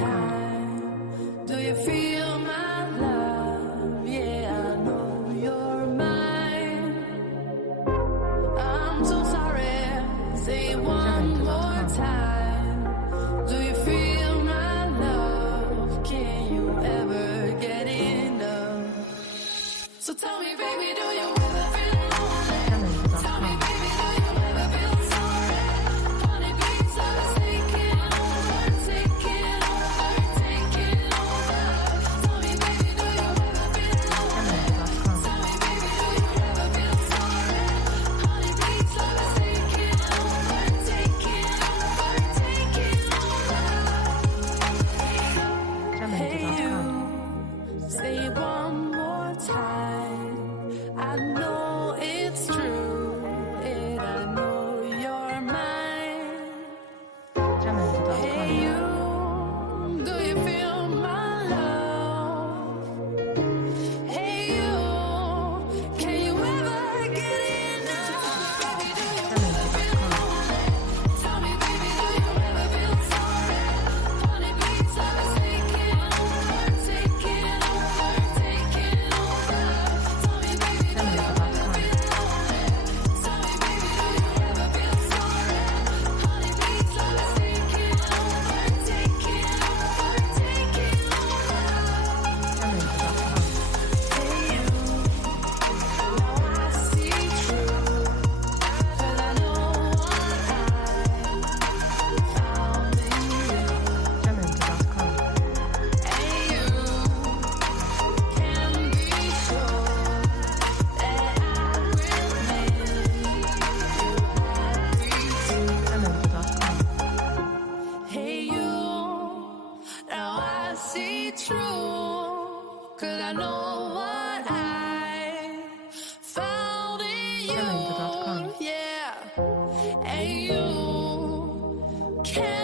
time. Do you feel my love? Yeah, I know you're mine. I'm so sorry. Say it one more time. Do you feel my love? Can you ever get enough? So tell me, baby, do you ever feel lonely? Tell me, baby, do you ever feel sorry? Honey, please, let us take it over, take it over, take it over. Tell me, baby, do you ever feel lonely? Tell me, baby, do you ever feel sorry? Honey, please, let us take it over, take it over, take it over. Hey, you, say it one more time. I know it's true, and I know you're mine. Hey, you, do you feel my love? Hey, you, can you ever get enough? Baby, do you ever feel lonely? Tell me, baby, do you ever feel sorry? Honey, please, let us take it over, take it over, take it over. Tell me, baby, do you ever feel lonely? Tell me, baby, do you ever feel sorry? Honey, please, let us take it over, take it over, take it over. Hey, you, now I see true, 'cause I know what I found in you. Hey, you, can be sure that I will make you happy too. Hey, you, now I see true, 'cause I know what I found in you. Yeah, and you can